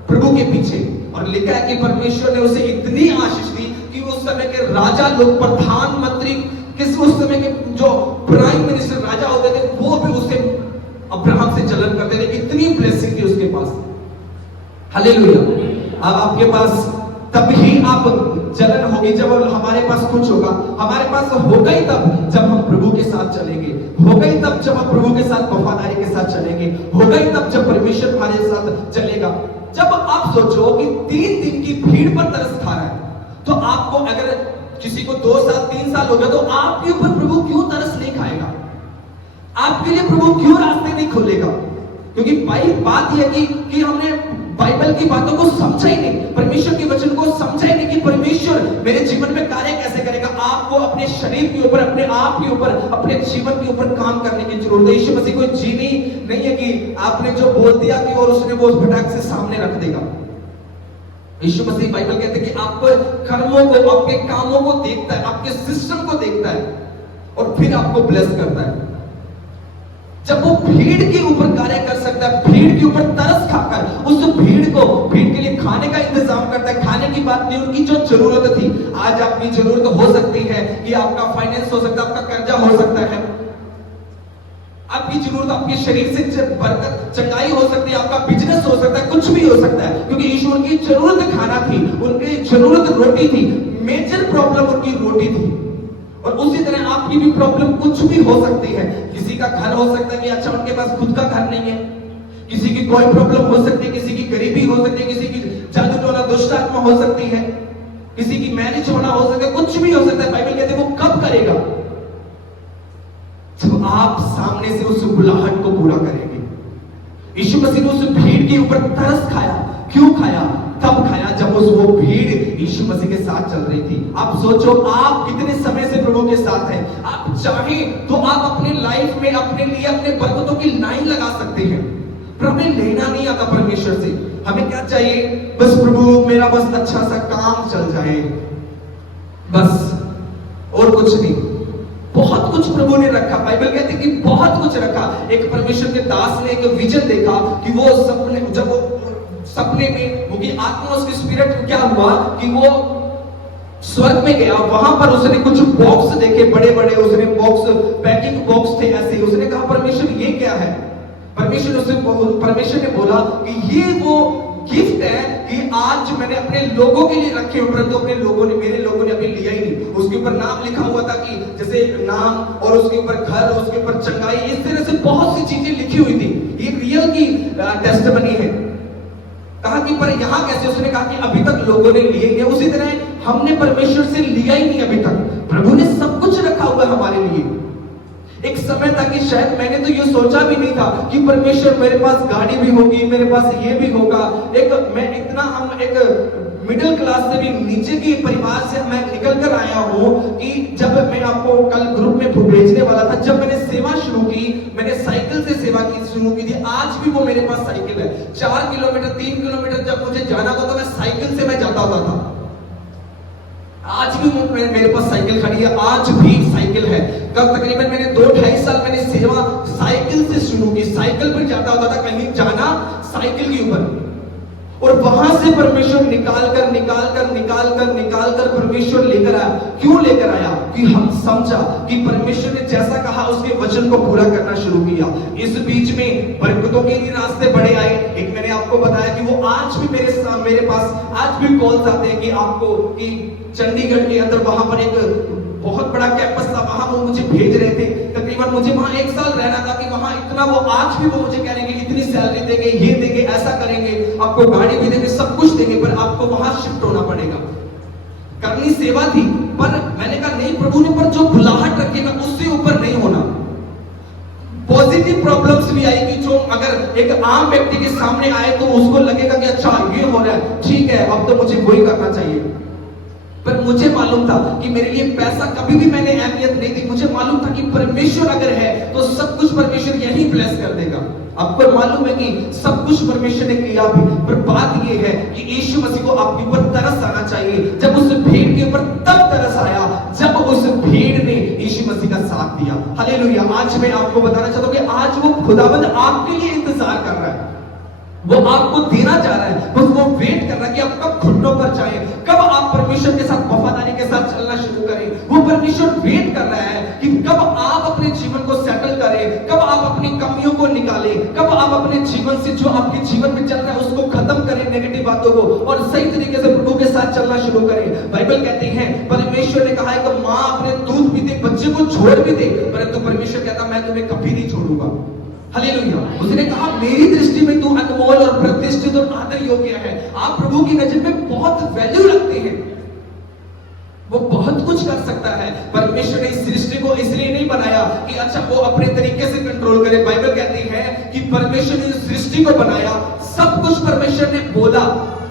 प्रभु के पीछे। और लिखा है कि परमेश्वर ने उसे इतनी आशीष दी कि उस समय के राजा लोग, प्रधानमंत्री, किस उस समय के जो प्राइम मिनिस्टर राजा होते थे, वो भी उससे अब्राहम से जलन करते थे। इतनी ब्लेसिंग थी उसके पास। हालेलुया। अब आपके पास तब ही आप जलन होगी जब हमारे पास कुछ होगा। हमारे पास होगा ही तब जब हम प्रभु के साथ चलेंगे, होगा ही तब जब हम प्रभु के साथ वफादारी के साथ चलेंगे, होगा ही तब जब परमेश्वर हमारे साथ चलेगा। जब आप सोचो कि 3 दिन की भीड़ पर तरस खा रहा है, तो आपको अगर किसी को 2 साल 3 साल हो गया, तो आपके ऊपर प्रभु क्यों तरस नहीं खाएगा? आपके लिए प्रभु क्यों रास्ते नहीं खोलेगा? क्योंकि भाई बात यह कि हमने बाइबल की बातों को समझा ही नहीं, परमेश्वर के वचन को समझा ही नहीं कि परमेश्वर मेरे जीवन में कार्य कैसे करेगा। आपको अपने शरीर के ऊपर, अपने आप के ऊपर, अपने जीवन के ऊपर काम करने की जरूरत है। यीशु मसीह कोई जीनी नहीं है कि आपने जो बोल दिया कि और उसने वो फटाक से सामने रख देगा। यीशु मसीह बाइबल कहते हैं कि आपके कर्मों को, आपके कामों को देखता है, आपके सिस्टम को देखता है और फिर आपको ब्लेस करता है। जब वो भीड़ के ऊपर कार्य कर सकता है, भीड़ के ऊपर तरस खाकर उस भीड़ के लिए खाने का इंतजाम करता है। खाने की बात नहीं, उनकी जो जरूरत थी। आज आपकी जरूरत हो सकती है कि आपका फाइनेंस हो सकता है, आपका कर्जा हो सकता है, आपकी जरूरत आपके शरीर से बरकत, चंगाई हो सकती है, आपका बिजनेस हो सकता है, कुछ भी हो सकता है। क्योंकि ईश्वर की जरूरत खाना थी, उनकी जरूरत रोटी थी, मेजर प्रॉब्लम उनकी रोटी थी। और उसी तरह आपकी भी प्रॉब्लम कुछ भी हो सकती है। किसी का घर हो सकता है कि अच्छा उनके पास खुद का घर नहीं है, किसी की कोई प्रॉब्लम हो सकती है, किसी की गरीबी हो सकती है, किसी की जादू टोना दुष्ट आत्मा हो सकती है, किसी की मैरिज होना हो सकता है, कुछ भी हो सकता है। बाइबल कहते हैं वो कब करेगा? जब आप सामने से उस बुलाहट को पूरा करेंगे। यीशु मसीह ने उस भीड़ के ऊपर तरस खाया। क्यों खाया? तब खाया जब वो भीड़ यीशु मसीह के साथ चल रही थी। आप सोचो, आप कितने समय से प्रभु के साथ हैं। आप चाहें तो आप अपने लाइफ में अपने लिए अपने बरकतों की लाइन लगा सकते हैं, पर हमें लेना नहीं आता परमेश्वर से। हमें क्या चाहिए? बस प्रभु मेरा बस अच्छा सा काम चल जाए, बस, और कुछ नहीं। बहुत कुछ प्रभु ने रखा। बाइबल कहते हैं कि बहुत कुछ रखा। एक परमेश्वर के दास ने एक विजन देखा कि वो सपने, जब वो सपने में वो की आत्मा, उसकी स्पिरिट को क्या हुआ कि वो स्वर्ग में गया। वहां पर उसने कुछ बॉक्स देखे, बड़े बड़े उसने बॉक्स, पैकिंग बॉक्स थे ऐसे। उसने कहा परमेश्वर ये क्या है? परमेश्वर ने बोला कि ये वो गिफ्ट है कि आज मैंने अपने लोगों के लिए रखे हुए, परंतु अपने लोगों ने, मेरे लोगों ने अभी लिया ही नहीं। उसके ऊपर नाम लिखा हुआ था कि जैसे नाम, और उसके ऊपर घर, उसके ऊपर चंगाई, इस तरह से बहुत सी चीजें लिखी हुई थी। ये रियल की टेस्टिमनी है। कहा कि पर यहां कैसे? उसने कहा कि अभी तक लोगों ने लिए नहीं। उसी तरह हमने परमेश्वर से लिया ही नहीं अभी तक। प्रभु ने सब कुछ रखा हुआ हमारे लिए। एक समय था कि शायद मैंने तो ये सोचा भी नहीं था कि परमेश्वर मेरे पास गाड़ी भी होगी, मेरे पास ये भी होगा। मैं इतना, हम एक मिडिल क्लास से भी नीचे के परिवार से मैं निकल कर आया हूं कि जब मैं आपको कल ग्रुप में भेजने वाला था, जब मैंने सेवा शुरू की, मैंने साइकिल से सेवा की शुरू की थी। आज भी वो मेरे पास साइकिल है। 4 किलोमीटर 3 किलोमीटर जब मुझे जाना था तो मैं साइकिल से मैं जाता होता था। आज भी मेरे पास साइकिल खड़ी है, आज भी साइकिल है। कब तकरीबन मैंने 2-2.5 साल मैंने सेवा साइकिल से शुरू की। साइकिल पर जाता होता था, कहीं जाना साइकिल के ऊपर, और वहां से परमेश्वर निकाल कर परमेश्वर लेकर आया। क्यों लेकर आया? कि हम समझा कि परमेश्वर ने जैसा कहा उसके वचन को पूरा करना शुरू किया। इस बीच में बरकतों के लिए रास्ते बड़े आए। एक मैंने आपको बताया कि वो आज भी मेरे पास आज भी कॉल्स आते हैं कि आपको, कि चंडीगढ़ के अंदर वहां पर एक बहुत बड़ा कैंपस था, वहां वो मुझे भेज रहे थे। तकरीबन मुझे वहां 1 साल रहना था कि वहां इतना, वो आज भी वो मुझे कह रहे हैं कि इतनी सैलरी देंगे, ये देंगे, ऐसा करेंगे, आपको गाड़ी भी देंगे, सब कुछ देंगे, पर आपको वहां शिफ्ट होना पड़ेगा। करनी सेवा थी, पर मैंने कहा नहीं, प्रभु ने पर जो बुलाहट रखी मैं उससे ऊपर नहीं होना। पॉजिटिव प्रॉब्लम्स भी आई कि जो अगर एक आम व्यक्ति के सामने आए तो उसको लगेगा कि अच्छा ये हो रहा है, ठीक है, अब तो मुझे वही करना चाहिए। पर मुझे मालूम था कि मेरे लिए पैसा कभी भी मैंने अहमियत नहीं दी। मुझे मालूम था कि परमेश्वर अगर है तो सब कुछ परमेश्वर यही ब्लेस कर देगा। आपको मालूम है कि सब कुछ परमेश्वर ने किया भी, पर बात यह है कि यीशु मसीह को आपके ऊपर तरस आना चाहिए। जब उस भीड़ के ऊपर तब तरस आया जब उस भीड़ ने यीशु मसीह का साथ दिया। हालेलुया। आज मैं आपको बताना चाहता हूं कि आज वो खुदावंद आपके लिए इंतजार कर रहा है, वो आपको देना चाह रहा है। बस वो वेट कर रहा है कि आप कब घुटनों पर जाएं, कब आप परमेश्वर के साथ वफादारी के साथ चलना शुरू करें। वो परमेश्वर वेट कर रहा है कि कब आप अपने जीवन को सेटल करें, कब आप अपनी कमियों को निकालें, कब आप अपने जीवन से जो आपके जीवन में चल रहा है उसको खत्म करें, नेगेटिव बातों को, और सही तरीके से प्रभु के साथ चलना शुरू करें। बाइबल कहती है, परमेश्वर ने कहा है कि माँ अपने दूध पीते बच्चे को छोड़ भी दे, परंतु परमेश्वर कहता मैं तुम्हें कभी नहीं छोड़ूंगा। हालेलुया। उसने कहा मेरी दृष्टि में तू अनमोल और प्रतिष्ठित और आदर योग्य है। आप प्रभु की नजर में बहुत वैल्यू रखते हैं। वो बहुत कुछ कर सकता है। परमेश्वर ने इस सृष्टि को इसलिए नहीं बनाया कि अच्छा वो अपने तरीके से कंट्रोल करे। बाइबल कहती है कि परमेश्वर ने इस सृष्टि को बनाया, सब कुछ परमेश्वर ने बोला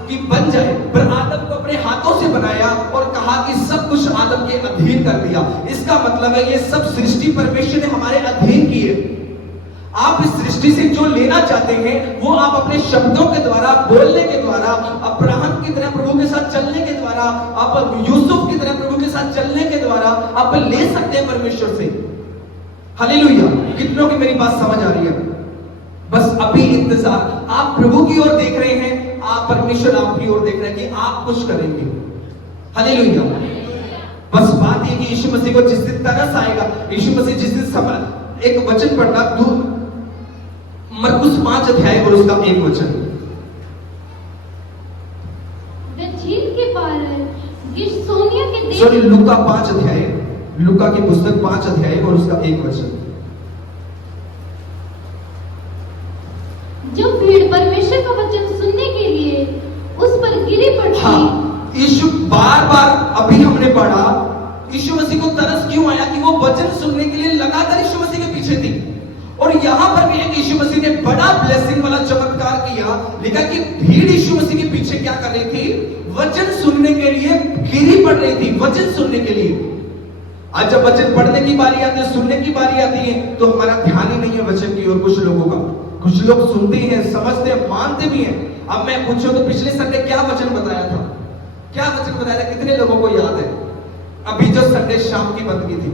कि बन जाए, पर आदम को अपने हाथों से बनाया और कहा कि सब कुछ आदम के अधीन कर दिया। इसका मतलब है ये सब सृष्टि परमेश्वर ने हमारे अधीन की है। आप इस सृष्टि से जो लेना चाहते हैं वो आप अपने शब्दों के द्वारा, बोलने के द्वारा, अब्राहम की तरह प्रभु के साथ चलने के द्वारा, आप यूसुफ की तरह प्रभु के साथ चलने के द्वारा आप ले सकते हैं परमेश्वर से। हालेलुया। कितनों की मेरी बात समझ आ रही है? बस अभी इंतजार, आप प्रभु की ओर देख रहे हैं, आप परमेश्वर आपकी ओर देख रहे हैं कि आप कुछ करेंगे। हालेलुया। बस बात ये कि यीशु मसीह को जिस दिन तरस आएगा, यीशु मसीह जिस दिन समय, एक वचन पढ़ना मरकुस 5 अध्याय और उसका 1 वचन। झील के पार गिरसोनिया के देश, सॉरी, लूका 5 अध्याय, लूका की पुस्तक 5 अध्याय और उसका 1 वचन। जब भीड़ परमेश्वर का वचन सुनने के लिए उस पर गिरी पड़ती। हाँ, यीशु बार बार, अभी हमने पढ़ा, यीशु मसीह को तरस क्यों आया कि वो वचन सुनने के लिए लगातार यीशु मसीह के पीछे थी। और यहां पर भी एक यीशु मसीह ने बड़ा ब्लेसिंग वाला चमत्कार किया। लिखा कि भीड़ यीशु मसीह के पीछे क्या कर रही थी, वचन सुनने के लिए घिरी पड़ रही थी, वचन सुनने के लिए। आज जब वचन पढ़ने की बारी आती है, सुनने की बारी आती है, तो हमारा ध्यान ही नहीं है वचन की ओर। कुछ लोगों का, कुछ लोग सुनते हैं, समझते हैं, मानते भी हैं। अब मैं पूछूं तो पिछले संडे क्या वचन बताया था, क्या वचन बताया था, कितने लोगों को याद है? अभी जो संडे शाम की बंदगी थी,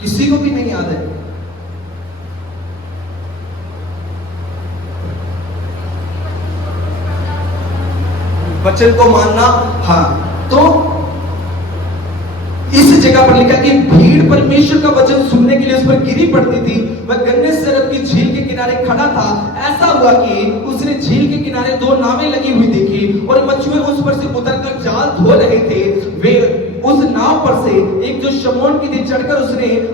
किसी को भी नहीं याद है? वचन को मानना, हाँ। तो इस जगह पर लिखा कि भीड़ परमेश्वर का वचन सुनने के लिए उस पर गिरी पड़ती थी। वह गन्नेसरत की झील के किनारे खड़ा था। ऐसा हुआ कि उसने झील के किनारे 2 नावें लगी हुई देखी और मछुए उस पर से उतरकर जाल धो रहे थे। वे उस नाव पर से एक जो शमौन की थी चढ़कर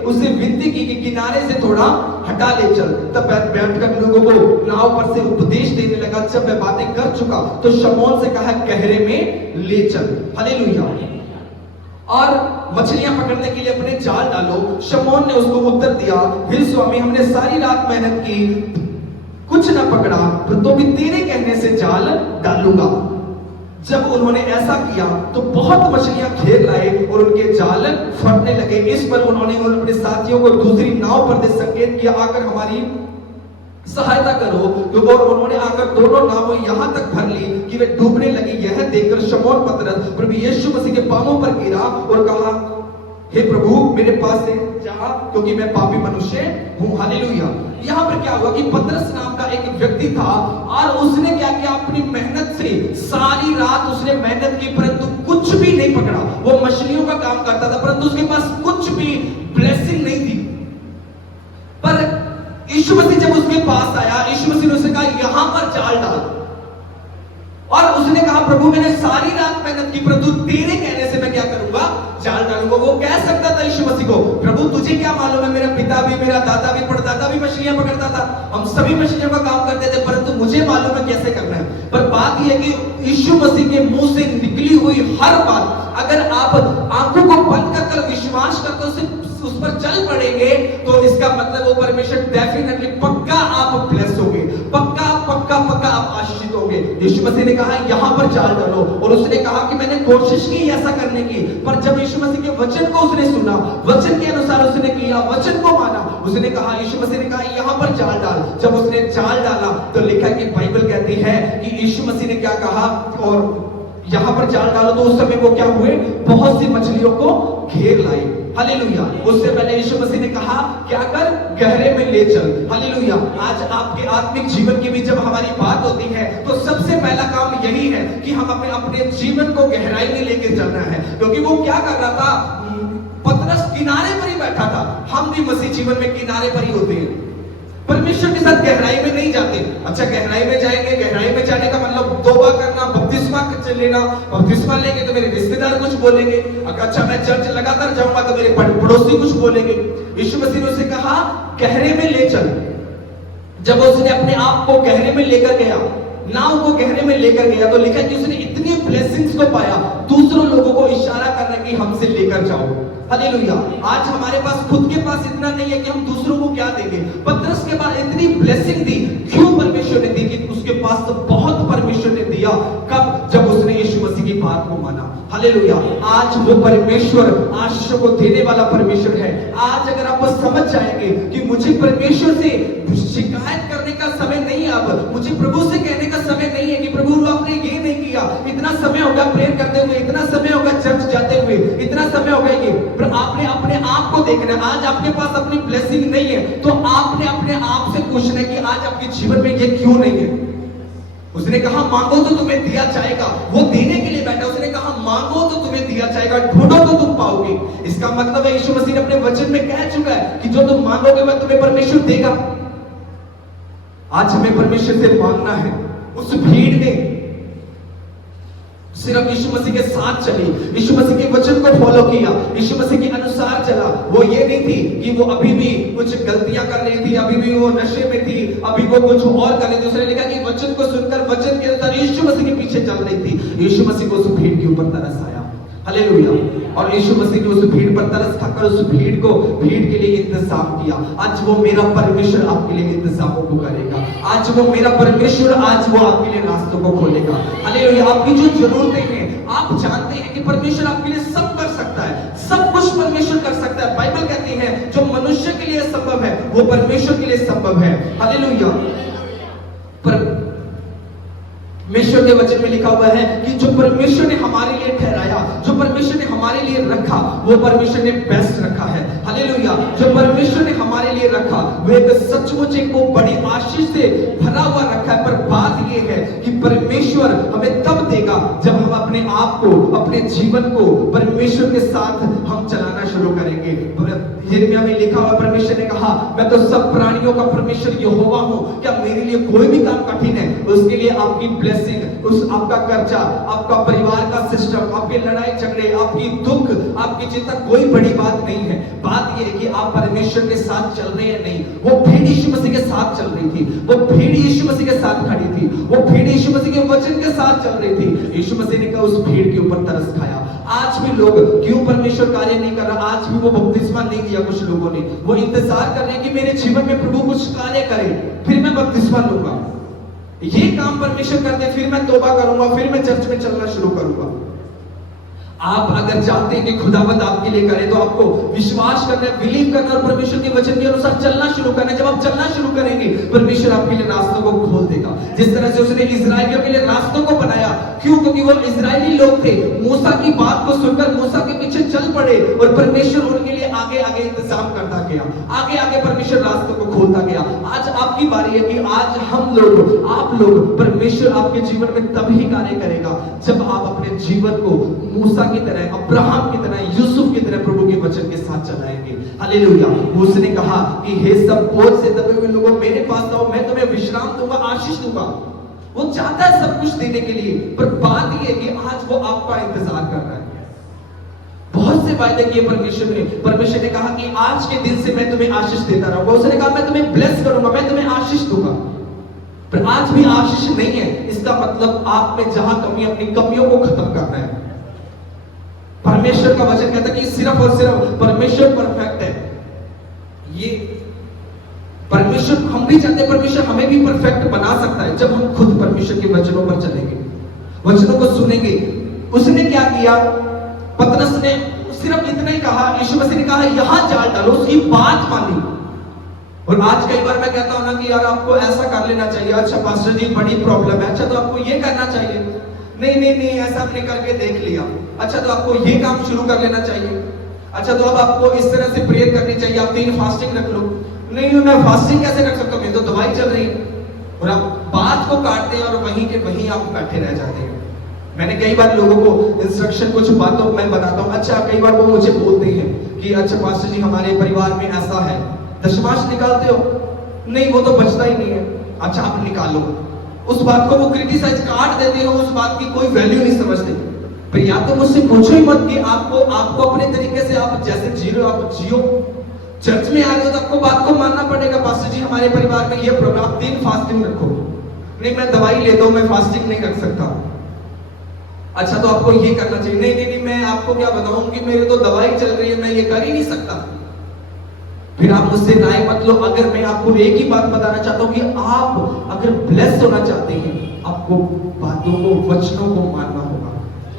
उससे विनती की कि किनारे से थोड़ा हटा ले चल। तब बैठकर लोगों को नाव पर से उपदेश देने लगा। जब वह बातें कर चुका तो शमौन से कहा, गहरे में ले चल। हालेलुया। और मछलियां पकड़ने के लिए अपने जाल डालो। शमौन ने उसको उत्तर दिया, हे स्वामी, हमने सारी रात मेहनत की, कुछ न पकड़ा, तो भी तेरे कहने से जाल डालूंगा। जब उन्होंने ऐसा किया तो बहुत मछलियां घेर लाए और उनके जाल फटने लगे। इस पर उन्होंने अपने साथियों को दूसरी नाव पर दे संकेत किया, आकर हमारी सहायता करो। तो और उन्होंने आकर दोनों नावें यहां तक भर ली कि वे डूबने लगी। यह देखकर शमौन पतरस प्रभु यीशु मसीह के पांवों पर गिरा और कहा, हे प्रभु, मेरे पास से जा, क्योंकि मैं पापी मनुष्य हूं। हालेलुया। यहां पर क्या हुआ कि पतरस नाम का एक व्यक्ति था और उसने क्या किया, अपनी मेहनत से सारी रात उसने मेहनत की, परंतु कुछ भी नहीं पकड़ा। वो मछलियों का काम करता था, परंतु उसके पास कुछ भी ब्लेसिंग नहीं थी। पर यीशु मसीह जब उसके पास आया, यीशु मसीह ने उसे कहा, यहां पर जाल डाल। और उसने कहा, प्रभु, मैंने सारी रात मेहनत की, परंतु तेरे कहने से मैं क्या करूंगा, जाल डालूंगा। वो कह सकता था यीशु मसीह को, प्रभु तुझे क्या मालूम है, मेरा पिता भी, मेरा दादा भी, परदादा भी मछलियां पकड़ता था, हम सभी मछलियों का काम करते थे, परंतु मुझे मालूम है कैसे करना है। पर बात यह है कि यीशु मसीह के मुंह से निकली हुई हर बात, अगर आप आंखों को बंद कर विश्वास करके उस पर चल पड़ेंगे, तो इसका मतलब वो परमेश्वर डेफिनेटली पक्का आप ब्लेस होगे, पक्का पक्का पक्का आप आशीषित होगे। यीशु मसीह ने कहा, यहां पर जाल डालो। और उसने कहा कि मैंने कोशिश की ऐसा करने की, पर जब यीशु मसीह के वचन को उसने सुना, वचन के अनुसार उसने किया, वचन को माना, उसने कहा, यीशु मसीह ने कहा, यहां पर जाल डाल। जब उसने जाल डाला तो लिखा कि बाइबल कहती है कि यीशु मसीह ने क्या कहा, और यहां पर जाल डालो, तो उस समय वो क्या हुए, बहुत सी मछलियों को घेर लाए। हालेलुया। उससे पहले यीशु मसीह ने कहा, क्या कर, गहरे में ले चल। हालेलुया। आज आपके आत्मिक जीवन की भी जब हमारी बात होती है, तो सबसे पहला काम यही है कि हम अपने जीवन को गहराई में लेके चलना है। क्योंकि वो क्या कर रहा था, पतरस किनारे पर ही बैठा था। हम भी मसीह जीवन में किनारे पर ही होते हैं, परमेश्वर के साथ गहराई में नहीं जाते। अच्छा, गहराई में जाएंगे, गहराई में जाने का मतलब तौबा करना, बपतिस्मा लेना, बपतिस्मा लेंगे तो मेरे रिश्तेदार कुछ बोलेंगे। अच्छा, मैं चर्च लगातार जाऊंगा तो मेरे पड़ोसी कुछ बोलेंगे। यीशु मसीह ने उसे कहा, गहरे में ले चल। जब उसने अपने आप को गहरे में लेकर गया, नाव को गहरे में लेकर गया, तो लिखा कि उसने इतनी ब्लेसिंग्स को पाया, दूसरों लोगों को इशारा करना कि हमसे लेकर जाओ। हालेलुया। आज हमारे पास खुद के पास इतना नहीं है कि हम दूसरों को क्या देंगे। पतरस के पास इतनी ब्लेसिंग थी, क्यों परमेश्वर ने दी, कि उसके पास तो बहुत परमेश्वर ने दिया। कब, जब उसने यीशु मसीह की बात को माना। हालेलुया। आज वो परमेश्वर आशीषों को देने वाला परमेश्वर है। आज अगर आप समझ जाएंगे कि मुझे परमेश्वर से शिकायत करने का समय नहीं है, अब मुझे प्रभु से कहने का समय नहीं है कि प्रभु आपने ये नहीं किया, इतना समय होगा प्रेयर करते हुए, इतना समय होगा चर्च जाते हुए, इतना समय होगा ये, पर आपने अपने आप को देखना है। आज आपके पास अपनी ब्लेसिंग नहीं है, तो आपने अपने आप से पूछना है कि आज आपके जीवन में ये क्यों नहीं है। उसने कहा, मांगो तो तुम्हें दिया जाएगा। वो देने के लिए बैठा। उसने कहा, मांगो तो तुम्हें दिया जाएगा, ढूंढो तो तुम पाओगे। इसका मतलब है यीशु मसीह ने अपने वचन में कह चुका है कि जो तुम मांगोगे वह तुम्हें परमेश्वर देगा। आज हमें परमेश्वर से मांगना है। उस भीड़ में सिर्फ यीशु मसीह के साथ चली, यीशु मसीह के वचन को फॉलो किया, यीशु मसीह के अनुसार चला। वो ये नहीं थी कि वो अभी भी कुछ गलतियां कर रही थी, अभी भी वो नशे में थी, अभी वो कुछ और कर रही थी। उसने लिखा कि वचन को सुनकर वचन के अनुसार यीशु मसीह के पीछे चल रही थी। यीशु मसीह को उस भीड़ के ऊपर तरस आया। हालेलुया। और यीशु मसीह ने उस भीड़ पर तरस खाकर उस भीड़ के लिए इंतजाम किया। आज वो मेरा परमेश्वर आपके लिए इंतजामों को करेगा। आज वो मेरा परमेश्वर आज वो आपके लिए रास्तों को खोलेगा। हालेलुया। आपकी जो जरूरतें हैं, आप जानते हैं कि परमेश्वर आपके लिए सब कर सकता है, सब कुछ परमेश्वर कर सकता है। बाइबल कहती है जो मनुष्य के लिए संभव है वो परमेश्वर के लिए संभव है। हालेलुया। परमेश्वर के वचन में लिखा हुआ है कि जो परमेश्वर ने हमारे लिए ठहराया, जो परमेश्वर ने हमारे लिए रखा, वो परमेश्वर ने बेस्ट रखा है। हालेलुया। जो परमेश्वर ने हमारे लिए रखा वो एक सचमुच एक वो बड़ी आशीष से भरा हुआ रखा है। पर बात ये है कि परमेश्वर हमें तब देगा जब हम अपने आप को, अपने जीवन को परमेश्वर के साथ हम चलाना शुरू करेंगे। यिर्मयाह में लिखा हुआ परमेश्वर ने कहा मैं तो सब प्राणियों का परमेश्वर यहोवा हूं, क्या मेरे लिए कोई भी काम कठिन है? उसके लिए आपकी ब्लेसिंग, उस आपका कर्जा, आपका परिवार का सिस्टम, आपके लड़ाई झगड़े, आपकी दुख, आपकी चिंता कोई बड़ी बात नहीं है। बात यह है कि आप परमेश्वर के साथ चल रहे हैं नहीं। वो भीड़ यीशु मसीह के साथ चल रही थी, वो भीड़ यीशु मसीह के साथ खड़ी थी, वो भीड़ यीशु मसीह के वचन के साथ चल रही थी। यीशु मसीह ने कहा उस भीड़ के ऊपर तरस खाया। आज भी लोग क्यों परमेश्वर कार्य नहीं कर रहा? आज भी वो बपतिस्मा नहीं दिया कुछ लोगों ने। वो इंतजार कर रहे हैं कि मेरे जीवन में प्रभु कुछ कार्य करे, फिर मैं बपतिस्मा लूंगा। ये काम परमेश्वर करते फिर मैं तौबा करूंगा, फिर मैं चर्च में चलना शुरू करूंगा। आप अगर चाहते हैं कि खुदावंद आपके लिए करे तो आपको विश्वास करना है, बिलीव करना और परमेश्वर के वचन के अनुसार चलना शुरू करना है। जब आप चलना शुरू करेंगे परमेश्वर आपके लिए रास्तों को खोल देगा। जिस तरह से उसने इस्राएलियों के लिए रास्तों को बनाया, क्यों? क्योंकि वो इस्राएली लोग थे, मूसा की बात को सुनकर मूसा के पीछे चल पड़े और परमेश्वर उनके लिए आगे आगे इंतजाम करता गया, आगे आगे परमेश्वर रास्तों को खोलता गया। आज आपकी बारी है कि आज हम लोग, आप लोग, परमेश्वर आपके जीवन में तभी कार्य करेगा जब आप अपने जीवन को मूसा की तरह, अब्राहम की तरह, यूसुफ की तरह प्रभु के वचन के साथ चलाएंगे। हालेलुया। उसने कहा कि हे सब बोझ से दबे हुए लोगों मेरे पास आओ, मैं तुम्हें विश्राम दूंगा, आशीष दूंगा। वो चाहता है सब कुछ देने के लिए, पर बात यह है कि आज वो आपका इंतजार कर रहा है। बहुत से वायदे किए परमेश्वर ने कहा कि आज के दिन से मैं तुम्हें आशीष देता रहूंगा। उसने कहा मैं तुम्हें ब्लेस करूंगा, मैं तुम्हें आशीष दूंगा। पर आज भी आशीष नहीं है। इसका मतलब आप में जहां कमी, अपनी कमियों को खत्म करना है। परमेश्वर का वचन कहता है कि सिर्फ और सिर्फ परमेश्वर परफेक्ट है। ये परमेश्वर, हम भी चाहते हैं परमेश्वर हमें भी परफेक्ट बना सकता है जब हम खुद परमेश्वर के वचनों पर चलेंगे, वचनों को सुनेंगे। उसने क्या किया? पतरस ने सिर्फ इतना ही कहा, यीशु मसीह ने कहा यहां जाल डालो, उसकी बात मानी। और आज कई बार मैं कहता हूं ना कि यार आपको ऐसा कर लेना चाहिए। अच्छा पास्टर जी बड़ी प्रॉब्लम है, अच्छा तो आपको ये करना चाहिए। नहीं, ऐसा आपने करके देख लिया। अच्छा तो आपको ये काम शुरू कर लेना चाहिए। अच्छा तो अब आपको इस तरह से प्रेयर करनी चाहिए, आप 3 फास्टिंग रख लो। नहीं, मैं फास्टिंग कैसे रख सकता हूं, मेरी तो दवाई चल रही है। और आप बात को काटते हैं और वहीं के वहीं आप बैठे रह जाते हैं। मैंने कई बार लोगों को इंस्ट्रक्शन कुछ बातों में बताता हूं। अच्छा कई बार वो मुझे बोलते हैं कि अच्छा पास्टर जी हमारे परिवार में ऐसा है, दशमांश निकालते हो? नहीं, वो तो बचता ही नहीं है। अच्छा आप निकालो। उस बात को वो क्रिटिसाइज काट देते हो, उस बात की कोई वैल्यू नहीं समझते। पर या तो मुझसे पूछो ही मत कि आपको अपने तरीके से आप जैसे जी रहे हो आप जियो। चर्च में आ रहे हो तो आपको बात को मानना पड़ेगा। पास्टर जी हमारे परिवार में ये प्रोग्राम 3 फास्टिंग रखो। नहीं, मैं दवाई लेता हूं, मैं फास्टिंग नहीं रख सकता। अच्छा तो आपको ये करना चाहिए। नहीं, मैं आपको क्या बताऊं कि मेरी तो दवाई चल रही है, मैं ये कर ही नहीं सकता। फिर आप मुझसे राय मत लो। अगर मैं आपको एक ही बात बताना चाहता हूं कि आप अगर ब्लेस होना चाहते हैं, आपको बातों को, वचनों को मानना होगा।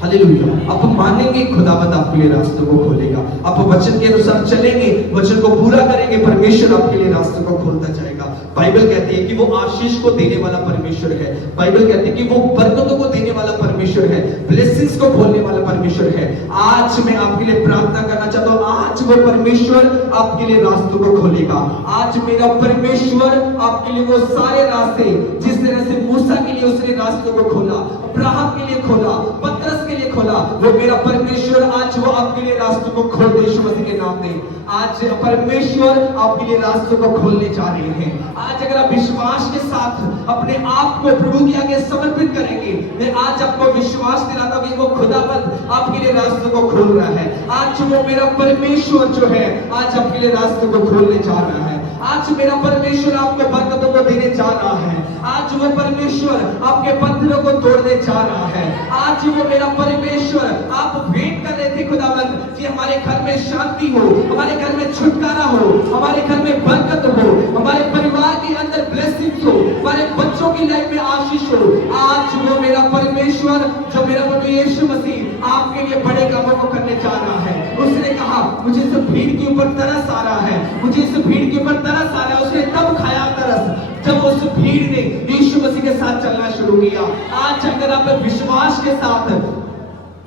हालेलुया। आप मानेंगे, खुदावंद आपके लिए रास्तों को खोलेगा। आप वचन के अनुसार चलेंगे, वचन को पूरा करेंगे, परमेश्वर आपके लिए रास्तों को खोलता जाएगा। बाइबल कहती है कि वो आशीष को देने वाला परमेश्वर है। बाइबल कहती है कि वो बरकतों को देने वाला परमेश्वर है, ब्लेसिंग्स को खोलने वाला परमेश्वर है। आज मैं आपके लिए प्रार्थना करना चाहता हूं, आज वो परमेश्वर आपके लिए रास्तों को खोलेगा। आज मेरा परमेश्वर आपके लिए वो सारे रास्ते, जिस तरह से मूसा के लिए उसने रास्तों को खोला, अब्राहम के लिए खोला, पतरस के लिए खोला, वो मेरा परमेश्वर आज वो आपके लिए रास्तों को खोल दे यीशु मसीह के नाम में। आज परमेश्वर आपके लिए रास्तों को खोलने जा रहे हैं। आज अगर आप विश्वास के साथ अपने आप को प्रभु के आगे समर्पित करेंगे, मैं आज आपको विश्वास दिलाता हूं कि वो खुदावंद आपके लिए रास्तों को खोल रहा है। आज वो मेरा परमेश्वर जो है आज आपके लिए रास्तों को खोलने जा रहा है। आज मेरा परमेश्वर आपको बरकतों को देने जा रहा है। आज वो परमेश्वर आपके बंधनों को तोड़ने जा रहा है। आज वो मेरा परमेश्वर, आप वेट कर रहे थे खुदावंद कि हमारे घर में शांति हो, हमारे घर में छुटकारा हो, हमारे घर में बरकत हो, हमारे परिवार के अंदर ब्लेसिंग्स हो, हमारे बच्चों की लाइफ में आशीष हो। आज वो मेरा परमेश्वर, जो मेरा प्रभु यीशु मसीह आपके लिए बड़े कामों को करने जा रहा है। उसने कहा मुझे इस भीड़ के ऊपर तरस आ रहा है, मुझे इस भीड़ के ऊपर तरस आ रहा है। उसने तब खाया तरस जब उस भीड़ ने यीशु मसीह के साथ चलना शुरू किया। आज अगर आप विश्वास के साथ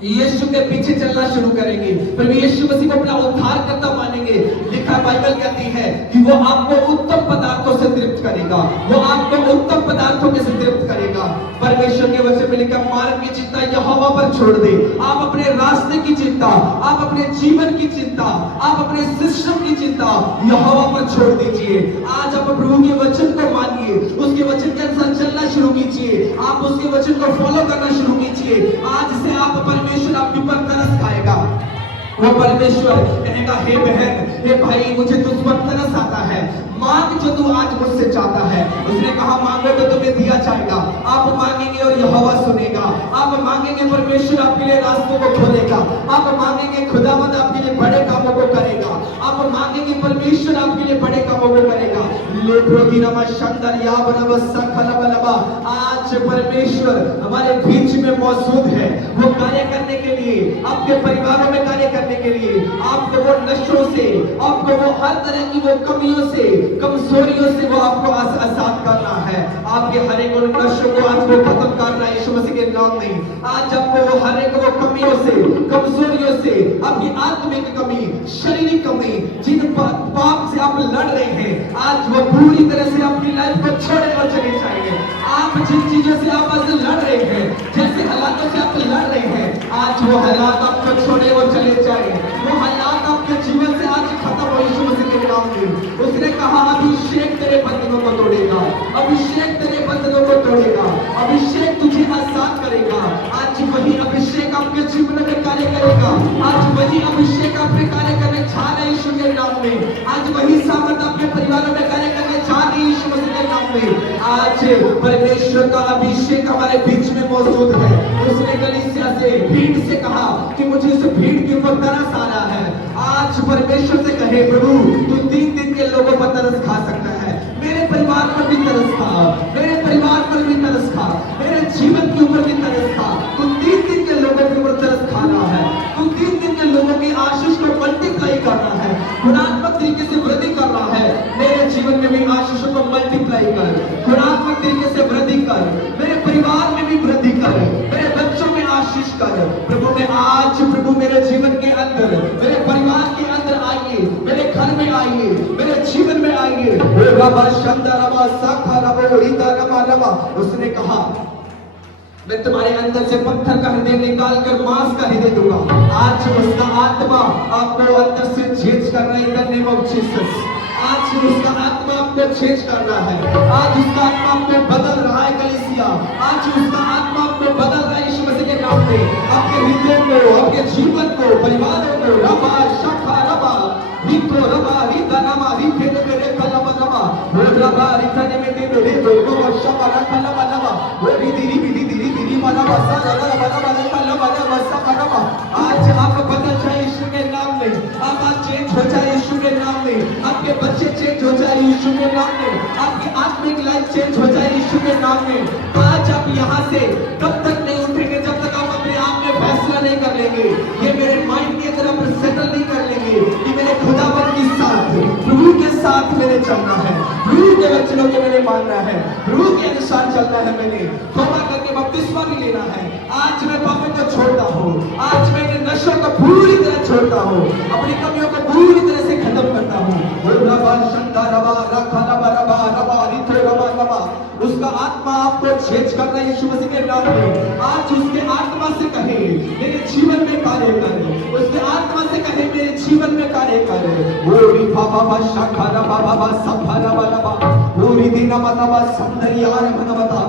यीशु के पीछे चलना शुरू करेंगे, फिर यीशु मसीह को अपना उद्धार करता मानेंगे, लिखा बाइबल कहती है कि वो आपको उत्तम पदार्थों से तृप्त करेगा, वो आपको उत्तम पदार्थों के से तृप्त करेगा। परमेश्वर के वचन में लिखा मार्ग की चिंता यहोवा पर छोड़ दे। आप अपने रास्ते की चिंता, आप अपने जीवन की चिंता, आप अपने सिस्टम की चिंता यहोवा पर छोड़ दीजिए। आज आप प्रभु के वचन को मानिए, उसके वचन के अनुसार चलना शुरू कीजिए, आप उसके वचन को फॉलो करना शुरू कीजिए। आज से आप परमेश्वर आपके ऊपर तरस खाएगा। वो परमेश्वर कहेगा हे बहन, हे भाई, मुझे तुझ पर तरस आता है, मांग जो तू आज मुझसे चाहता है। उसने कहा मांगो तो तुम्हें दिया जाएगा। आप मांगेंगे और यहोवा सुनेगा। आप मांगेंगे परमेश्वर आपके लिए रास्तों को खोलेगा। आप मांगेंगे खुदावंद आपके लिए बड़े कामों को करेगा। आप मांगेंगे परमेश्वर आपके लिए बड़े कामों को करेगा। आज परमेश्वर हमारे बीच में मौजूद है, वो कार्य करने के लिए, आपके परिवारों में कार्य करने के लिए, आपको वो नशों से, आपको वो हर तरह की वो कमियों से, कमजोरियों से वो आपको आजाद करना है। आपके हर एक नशों को आज वो खत्म करना है यीशु मसीह के नाम में। आज आपको वो हर एक वो कमियों से, कमजोरियों से, आपकी आत्मिक कमी, शारीरिक कमी, जिन पाप से आप लड़ रहे हैं, आज वो पूरी तरह से आपकी लाइफ को छोड़े और चले जाएंगे। आप जिन चीजों से आप आज लड़ रहे हैं, जैसे हालातों से आप लड़ रहे हैं, आज वो हालात आपको छोड़े और चले जाएंगे। वो हालात आपके जीवन से आज खत्म हो यीशु मसीह के नाम में। उसने कहा अभिषेक तेरे बंधनों को तोड़ेगा, अभिषेक तेरे बंधनों को तोड़ेगा, अभिषेक तुझे आजाद करेगा। आज वही अभिषेक आपके जीवन में कार्य करेगा। आज वही अभिषेक आपके कार्य करने जा रहे यीशु के नाम में। आज वही सामर्थ आपके परिवारों में कार्य करने जा रही है यीशु मसीह के नाम में। आज परमेश्वर का अभिषेक हमारे बीच में मौजूद है। उसने कलीसिया से, भीड़ से कहा कि मुझे इस भीड़ के ऊपर तरस आ रहा है। आज परमेश्वर से कहे प्रभु तू 3 दिन के लोगों पर तरस खा सकता है, मेरे परिवार पर भी तरस खा, मेरे परिवार पर भी तरस खा, मेरे जीवन के ऊपर भी तरस खा। तू 3 दिन के लोगों के ऊपर तरस खा रहा है, तू 3 दिन के लोगों की आशीष को मल्टीप्लाई कर रहा है, गुणात्मक तरीके से वृद्धि कर रहा है। मेरे जीवन में भी आशीषों को मल्टीप्लाई कर, गुणात्मक तरीके से वृद्धि कर, मेरे परिवार में भी वृद्धि कर, मेरे बच्चों में आशीष कर। प्रभु में आज प्रभु मेरे जीवन के अंदर, मेरे परिवार के अंदर आइए, मेरे घर में आइए, मेरे जीवन में आइए। उसने कहा मैं तुम्हारे अंदर से पत्थर का हृदय निकाल कर मांस का हृदय दूंगा। आज उसका आत्मा आपको अंदर से चेंज कर रहा है in the name of Jesus. आज उसका आत्मा आपको चेंज कर रहा है। आज उसका आत्मा आपको बदल रहा है कलीसिया। आज उसका आत्मा आपको बदल रहा है यीशु मसीह के नाम में। आपके हृदय को, आपके जीवन को, परिवारों को रबा शखा रबा रिको रबा रिता नमा रिखे रे कलम नमा वो रबा रिता ने में दे रे वो शबा रखा नमा नमा वो रिदी मना बसा रबा रबा कलम नमा सब नमा। आज आप बदल जाए यीशु के नाम में। आप आज चेंज हो जाए यीशु के नाम में। आपके बच्चे चेंज हो जाए यीशु के नाम में। आपकी आत्मिक लाइफ चेंज हो जाए यीशु के नाम में। आज आप यहाँ से तब तक नहीं उठेंगे जब तक आप अपने आप में फैसला नहीं कर लेंगे, ये मेरे माइंड के अंदर आप सेटल नहीं कर लेंगे कि मेरे खुदावन के साथ, प्रभु के साथ मैंने चलना है, प्रभु के वचनों को मैंने मानना है, प्रभु के अनुसार चलना है, मैंने तौबा करके बपतिस्मा भी लेना है। आज मैं पापों को छोड़ता हूँ, आज मैं नशों को पूरी तरह छोड़ता हूँ, अपनी कमियों को पूरी तरह से खत्म करता हूँ। उसका आत्मा आपको चेंज कर रहा है यीशु मसीह के नाम में। आज उसके आत्मा से कहे मेरे जीवन में कार्य कर, उसके आत्मा से कहे मेरे जीवन में कार्य कर। ओरी बाबा बा शाखा बाबा बा सफा बाबा ओरी दीना बाबा संदरिया बता